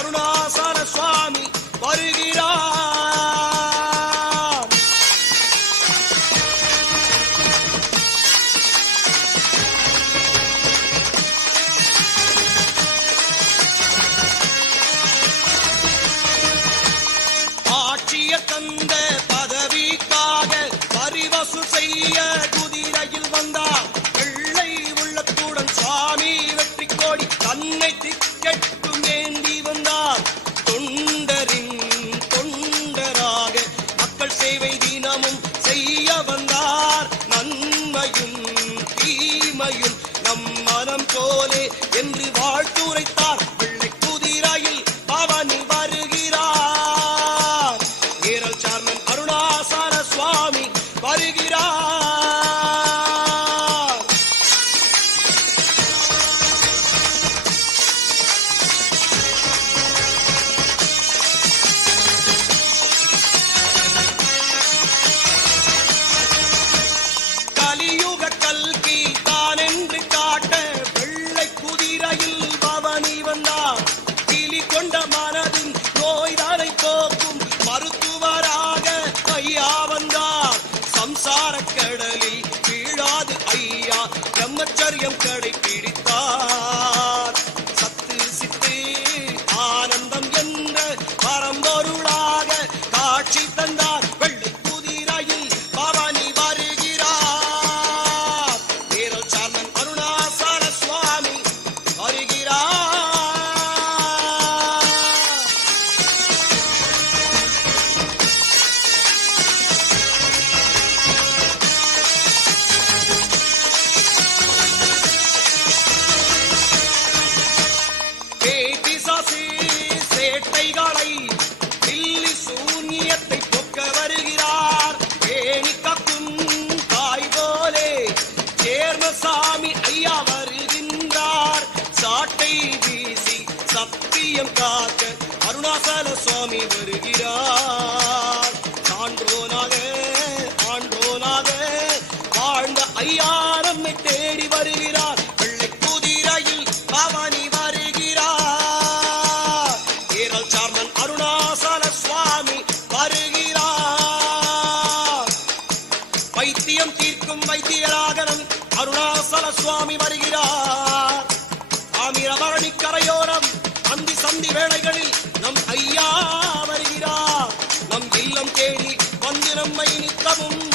அருணாசன சுவாமி வருகிறார். ஆட்சிய தந்த பதவிக்காக பரிவசு செய்ய குதிரையில் வந்தார். வெள்ளை உள்ளத்துடன் சுவாமி வெற்றி கோடி தன்னை திக்கெட்டு செய்ய பிரம்மச்சரியம் கடைபிடித்தார். சத்து சித்து ஆனந்தம் என்ற பரம்பொருளாக காட்சி தந்தார். சேட்டைகளை தில்லி சூன்யத்தை பொக்க வருகிறார். பேணி கக்கும் தாய் போலே சேர்மசாமி ஐயா வருகின்றார். சாட்டை வீசி சத்தியம் காக்க அருணாசல சுவாமி வருகிறார். ஆண்டோனாக ஆண்டோனாக வாழ்ந்த ஐயா பைத்தியம் தீர்க்கும் வைத்தியராகனம் அருணாசல சுவாமி வருகிறார். ஆமிரபரணி கரையோரம் அந்தி சந்தி வேளைகளில் நம் ஐயா வருகிறார். நம் இல்லம் தேடி வந்திரம்மை நித்தமும்